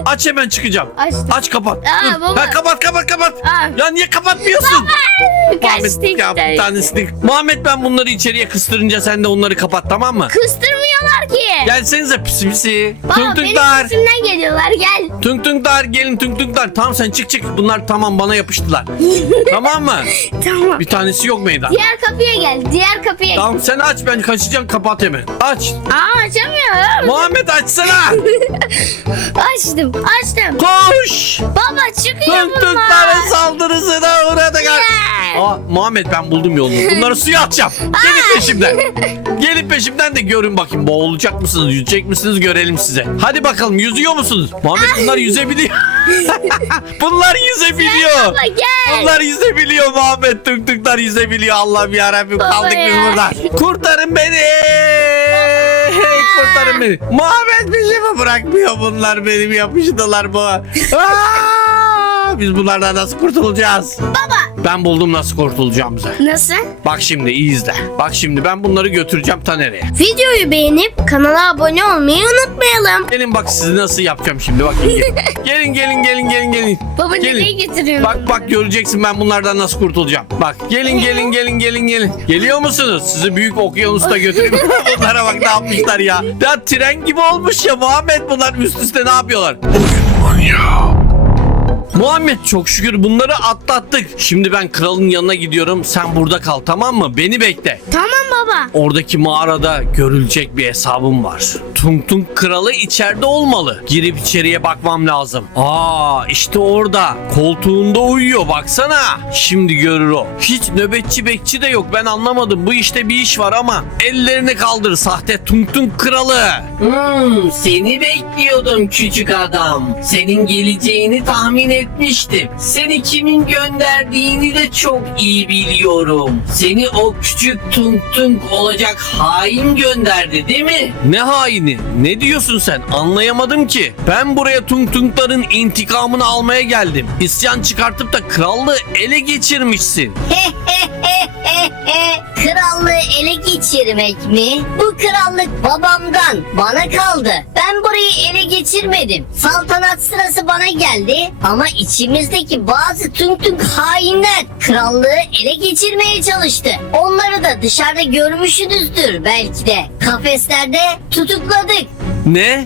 Baba. Aç hemen çıkacağım. Açtım. Aç kapat. Aa, Dur. baba. Ha, kapat kapat kapat. Aa. Ya niye kapatmıyorsun? Kaçtı Muhammed ya bir tanesini. Muhammed ben bunları içeriye kıstırınca sen de onları kapat tamam mı? Kıstırmıyorlar ki. Gelsenize pisi pisi. Baba Tung benim tunglar. üstümden geliyorlar gel. Tung tunglar gelin tung tunglar. Tamam sen çık çık. Bunlar tamam bana yapıştılar. tamam mı? Tamam. Bir tanesi yok meydan. Diğer kapıya gel. Diğer kapıya gel. Tamam sen aç ben kaçacağım kapat hemen. Aç. Aa açamıyorum. Muhammed açsana. Açtım. Açtım. Koş. Baba çıkıyor Tung bunlar. tungların saldırısına uğradık. Gel. Aa, Muhammed ben buldum yolunu. Bunları suya atacağım. Gelin peşimden. Gelin peşimden de görün bakayım. Boğulacak mısınız, yüzecek misiniz görelim size. Hadi bakalım yüzüyor musunuz? Muhammed bunlar yüzebiliyor. bunlar yüzebiliyor. Baba gel. Bunlar yüzebiliyor Muhammed. Tung tunglar yüzebiliyor. Allah'ım yarabbim Baba kaldık biz ya. burada. Kurtarın beni. Kurtarın beni. Muhammed peşimi bırakmıyor bunlar benim yapıştılar bu. Aa! Biz bunlardan nasıl kurtulacağız? Baba. Ben buldum nasıl kurtulacağımızı. Nasıl? Bak şimdi iyi izle. Bak şimdi ben bunları götüreceğim ta nereye? Videoyu beğenip kanala abone olmayı unutmayalım. Gelin bak sizi nasıl yapacağım şimdi bak. Gelin gelin gelin gelin gelin. Baba Gelin. nereye getiriyorsun? Bak bak göreceksin ben bunlardan nasıl kurtulacağım. Bak gelin gelin gelin gelin gelin. Geliyor musunuz? Sizi büyük okyanusta götüreyim. Bunlara bak ne yapmışlar ya. Ya tren gibi olmuş ya Muhammed bunlar üst üste ne yapıyorlar? Muhammed çok şükür bunları atlattık. Şimdi ben kralın yanına gidiyorum. Sen burada kal tamam mı? Beni bekle. Tamam baba. Oradaki mağarada görülecek bir hesabım var. Tung Tung kralı içeride olmalı. Girip içeriye bakmam lazım. Aa işte orada. Koltuğunda uyuyor baksana. Şimdi görür o. Hiç nöbetçi bekçi de yok ben anlamadım. Bu işte bir iş var ama ellerini kaldır sahte Tung Tung kralı. Hmm, seni bekliyordum küçük adam. Senin geleceğini tahmin etmiştim. Seni kimin gönderdiğini de çok iyi biliyorum. Seni o küçük tung tung olacak hain gönderdi değil mi? Ne haini? Ne diyorsun sen? Anlayamadım ki. Ben buraya Tung Tungların intikamını almaya geldim. İsyan çıkartıp da krallığı ele geçirmişsin. Krallığı ele geçirmek mi? Bu krallık babamdan bana kaldı. Ben burayı ele geçirmedim. Saltanat sırası bana geldi ama içimizdeki bazı tung tung hainler krallığı ele geçirmeye çalıştı. Onları da dışarıda görmüşsünüzdür belki de. Kafeslerde tutukladık. Ne?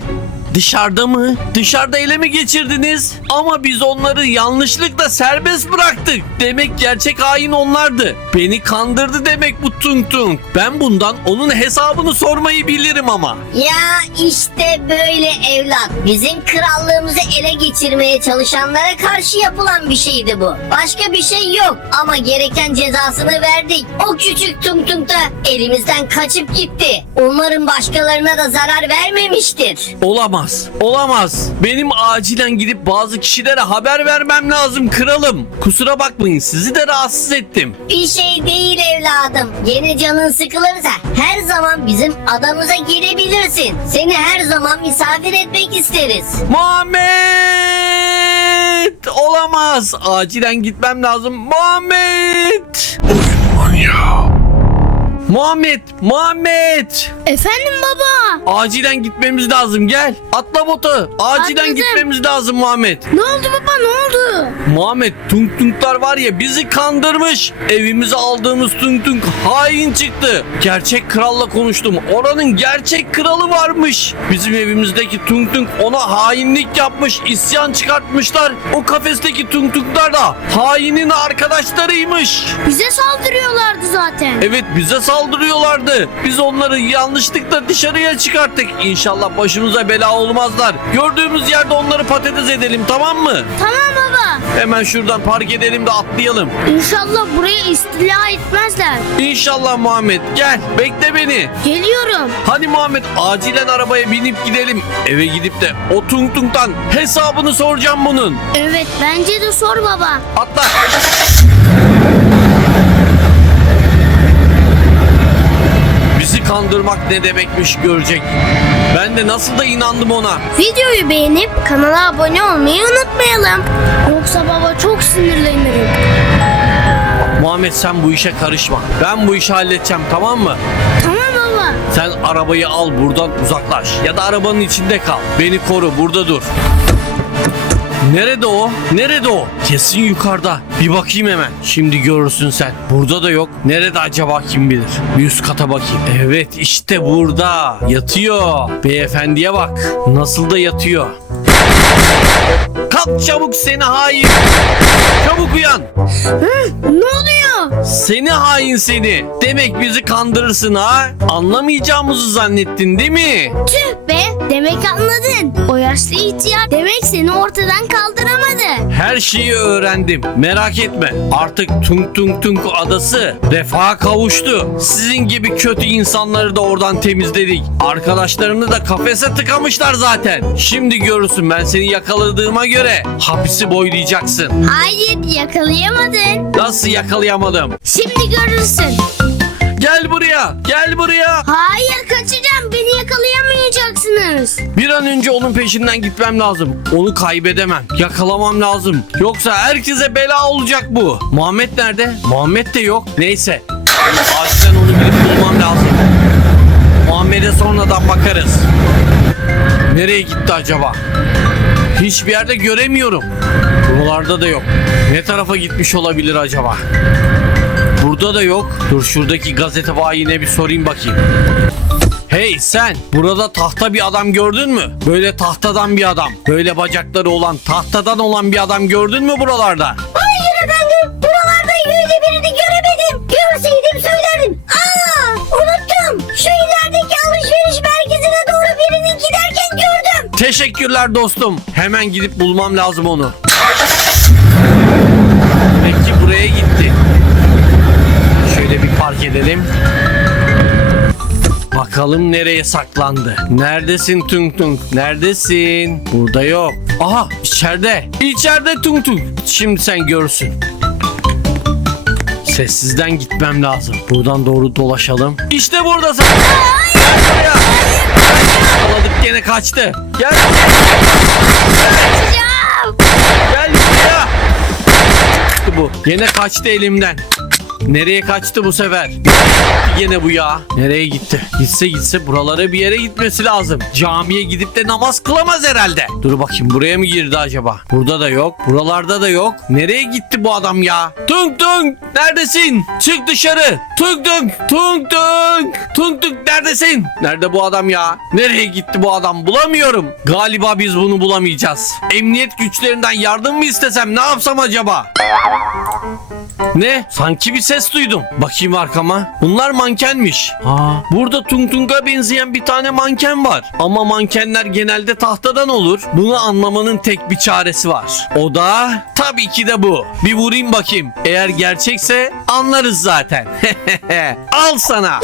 Dışarıda mı? Dışarıda ele mi geçirdiniz? Ama biz onları yanlışlıkla serbest bıraktık. Demek gerçek hain onlardı. Beni kandırdı demek bu Tung Tung. Ben bundan onun hesabını sormayı bilirim ama. Ya işte böyle evlat. Bizim krallığımızı ele geçirmeye çalışanlara karşı yapılan bir şeydi bu. Başka bir şey yok ama gereken cezasını verdik. O küçük tung tung da elimizden kaçıp gitti. Umarım başkalarına da zarar vermemiştir. Olamaz. Olamaz. Benim acilen gidip bazı kişilere haber vermem lazım kralım. Kusura bakmayın sizi de rahatsız ettim. Bir şey değil evladım. Yine canın sıkılırsa her zaman bizim adamıza gelebilirsin. Seni her zaman misafir etmek isteriz. Muhammed! Olamaz. Acilen gitmem lazım. Muhammed! Muhammed! Muhammed! Efendim baba. Acilen gitmemiz lazım. Gel. Atla botu. Acilen Atladım. gitmemiz lazım Muhammed. Ne oldu baba ne oldu? Muhammed tung tunglar var ya bizi kandırmış. Evimize aldığımız tung tung hain çıktı. Gerçek kralla konuştum. Oranın gerçek kralı varmış. Bizim evimizdeki tung tung ona hainlik yapmış. isyan çıkartmışlar. O kafesteki tung tunglar da hainin arkadaşlarıymış. Bize saldırıyorlardı zaten. Evet bize saldırıyorlardı. Biz onları yanlışlıkla dışarıya çıkarttık. İnşallah başımıza bela olmazlar. Gördüğümüz yerde onları patates edelim tamam mı? Tamam baba. Hemen şuradan park edelim de atlayalım. İnşallah buraya istila etmezler. İnşallah Muhammed gel bekle beni. Geliyorum. Hadi Muhammed acilen arabaya binip gidelim. Eve gidip de o tung tungtan hesabını soracağım bunun. Evet bence de sor baba. Atla. Kandırmak ne demekmiş görecek. Ben de nasıl da inandım ona. Videoyu beğenip kanala abone olmayı unutmayalım. Yoksa baba çok sinirlenirim. Muhammed sen bu işe karışma. Ben bu işi halledeceğim tamam mı? Tamam baba. Sen arabayı al buradan uzaklaş. Ya da arabanın içinde kal. Beni koru burada dur. Nerede o? Nerede o? Kesin yukarıda. Bir bakayım hemen. Şimdi görürsün sen. Burada da yok. Nerede acaba kim bilir? Bir üst kata bakayım. Evet işte burada. Yatıyor. Beyefendiye bak. Nasıl da yatıyor. Kalk çabuk seni hain. Çabuk uyan. Ne oluyor? Seni hain seni. Demek bizi kandırırsın ha? Anlamayacağımızı zannettin değil mi? Tüh be demek anladın. O yaşlı ihtiyar demek seni ortadan kaldıramadı. Her şeyi öğrendim. Merak etme. Artık Tung Tung Tung adası refaha kavuştu. Sizin gibi kötü insanları da oradan temizledik. Arkadaşlarını da kafese tıkamışlar zaten. Şimdi görürsün ben seni yakaladığıma göre hapisi boylayacaksın. Hayır yakalayamadın. Nasıl yakalayamadım? Şimdi görürsün. Gel buraya. Gel buraya. Hayır kaçacağım beni yakalayamayacaksınız. Bir an önce onun peşinden gitmem lazım. Onu kaybedemem. Yakalamam lazım. Yoksa herkese bela olacak bu. Muhammed nerede? Muhammed de yok. Neyse. Acilen onu bilip bulmam lazım. Muhammed'e sonradan bakarız. Nereye gitti acaba? Hiçbir yerde göremiyorum. Buralarda da yok. Ne tarafa gitmiş olabilir acaba? Burada da yok. Dur şuradaki gazete bayine bir sorayım bakayım. Hey sen burada tahta bir adam gördün mü? Böyle tahtadan bir adam. Böyle bacakları olan tahtadan olan bir adam gördün mü buralarda? Teşekkürler dostum. Hemen gidip bulmam lazım onu. Belki buraya gitti. Şöyle bir park edelim. Bakalım nereye saklandı. Neredesin Tung Tung? Neredesin? Burada yok. Aha içeride. İçeride Tung Tung. Şimdi sen görsün. Sessizden gitmem lazım. Buradan doğru dolaşalım. İşte buradasın. Gel buraya. Yakaladık gene kaçtı. Gel. Gel buraya. Bu. Gene kaçtı elimden. Nereye kaçtı bu sefer? Gene bu ya. Nereye gitti? Gitse gitse buralara bir yere gitmesi lazım. Camiye gidip de namaz kılamaz herhalde. Dur bakayım buraya mı girdi acaba? Burada da yok. Buralarda da yok. Nereye gitti bu adam ya? Tung tung neredesin? Çık dışarı. Tung tung tung tung. Tung tung neredesin? Nerede bu adam ya? Nereye gitti bu adam? Bulamıyorum. Galiba biz bunu bulamayacağız. Emniyet güçlerinden yardım mı istesem ne yapsam acaba? Ne? Sanki bir ses duydum. Bakayım arkama. Bunlar mankenmiş. Aa, burada Tung Tung'a benzeyen bir tane manken var. Ama mankenler genelde tahtadan olur. Bunu anlamanın tek bir çaresi var. O da tabii ki de bu. Bir vurayım bakayım. Eğer gerçekse anlarız zaten. Al sana.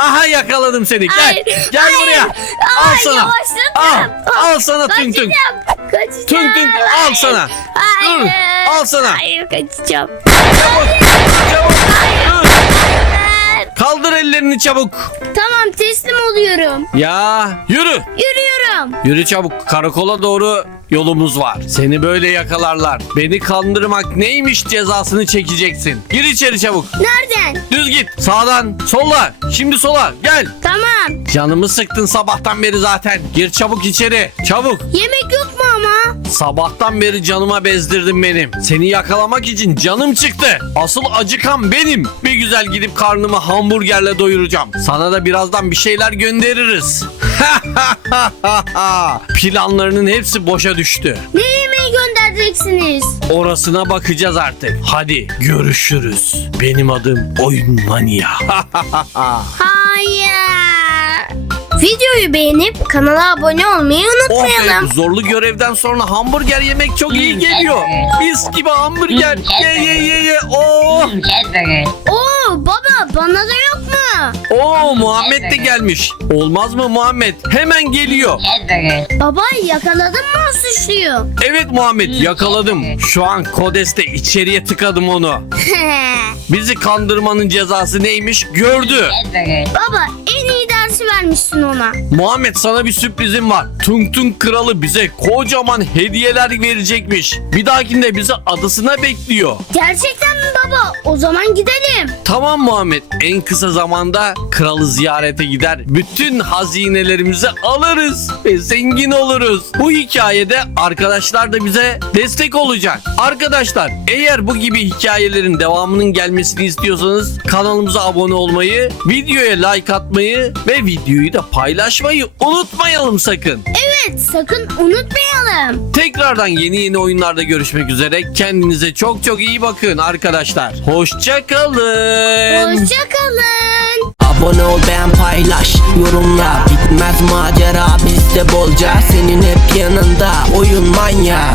Aha yakaladım seni. Gel. Hayır, Gel hayır. buraya. Al Ay, sana. Al. Al sana Tung Tung. Kaçacağım. Kaçacağım. Tung Tung, al Hayır. sana. Hayır. Dur, al sana. Hayır kaçacağım. Çabuk. Çabuk. Dur. Kaldır ellerini çabuk. Tamam teslim oluyorum. Ya yürü. Yürüyorum. Yürü çabuk. Karakola doğru yolumuz var. Seni böyle yakalarlar. Beni kandırmak neymiş cezasını çekeceksin. Gir içeri çabuk. Nereden? Düz git. Sağdan. Sola. Şimdi sola. Gel. Tamam. Canımı sıktın sabahtan beri zaten. Gir çabuk içeri. Çabuk. Yemek yok mu ama? Sabahtan beri canıma bezdirdin benim. Seni yakalamak için canım çıktı. Asıl acıkan benim. Bir güzel gidip karnımı hamburgerle doyuracağım. Sana da birazdan bir şeyler göndeririz. Planlarının hepsi boşa düştü. Ne yemeği göndereceksiniz? Orasına bakacağız artık. Hadi görüşürüz. Benim adım Oyun Mania. Hayır. Videoyu beğenip kanala abone olmayı Oh be, unutmayalım. zorlu görevden sonra hamburger yemek çok iyi geliyor. Mis gibi hamburger. Ye ye ye ye. Oh. Oo baba bana da yok mu? Oo Muhammed de gelmiş. Olmaz mı Muhammed? Hemen geliyor. Baba yakaladın mı o suçluyu? Evet Muhammed yakaladım. Şu an Kodes'te içeriye tıkadım onu. Bizi kandırmanın cezası neymiş gördü. baba en iyi dersi vermişsin ona. Muhammed sana bir sürprizim var. Tung Tung kralı bize kocaman hediyeler verecekmiş. Bir dahakinde bizi adasına bekliyor. Gerçekten baba? o zaman gidelim. Tamam Muhammed en kısa zamanda kralı ziyarete gider. Bütün hazinelerimizi alırız ve zengin oluruz. Bu hikayede arkadaşlar da bize destek olacak. Arkadaşlar eğer bu gibi hikayelerin devamının gelmesini istiyorsanız kanalımıza abone olmayı, videoya like atmayı ve videoyu da paylaşmayı unutmayalım sakın. Evet sakın unutmayalım. Tekrardan yeni yeni oyunlarda görüşmek üzere. Kendinize çok çok iyi bakın arkadaşlar. Hoşça kalın. Hoşçakalın. Abone ol beğen paylaş yorumla. Bitmez macera bizde bolca. Senin hep yanında oyun manya